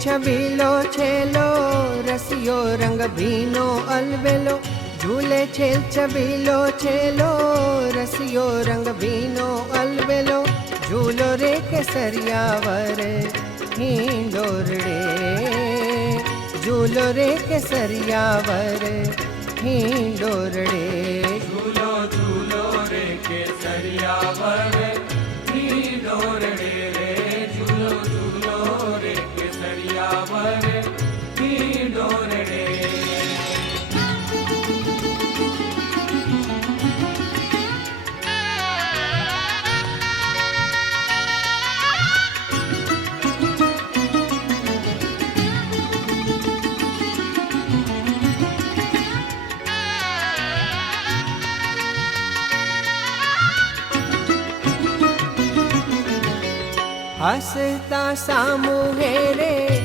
छबीलो छेलो रसियो रंग भीनो अलबेलो, झूले छेल छबीलो छेलो रसियो रंग भीनो अलबेलो, झूलो रे केसरिया वर हिंडोरड़े, झूलो रे केसरिया वर हिंडोरड़े। झूलो झूलो रे केसरिया वर हिंडोरड़े रे, झूलो झूलो रे केसरिया वर हिंडोरड़े। हसता सामू हेरे